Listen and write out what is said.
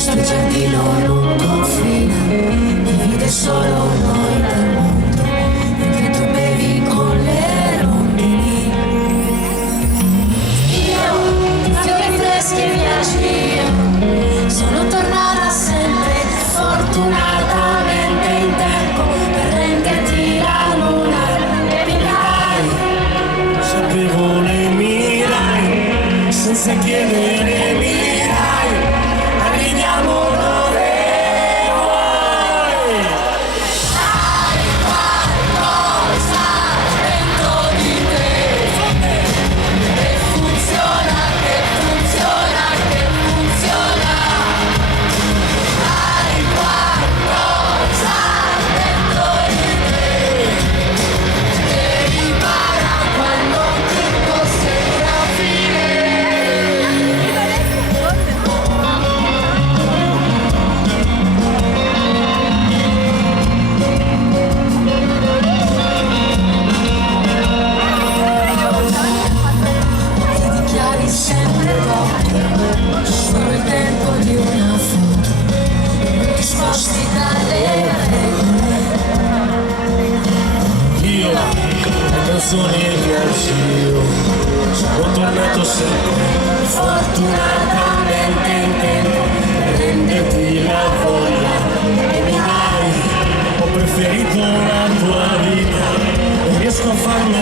questo giardino lungo fine divide solo noi dal mondo, mentre tu bevi con le rondini. Io, fiori freschi e viaggi, sono tornata sempre fortunatamente in tempo per renderti la luna e mi dai. Sapevo le mirai, senza chiedere mirai, arriviamo dove vuoi. Hai qualcosa dentro di te che funziona, che funziona, che funziona. Hai qualcosa dentro di te che ripara quando tutto sembra finire. Ti dichiari sempre dopo, solo il tempo di una foto, non ti sposti dalle regole. Io, le canzoni che anch'io, sono tornato sempre Fortunatamente in tempo per renderti la voglia e mi dai. ho preferito la tua vita, non riesco a farlo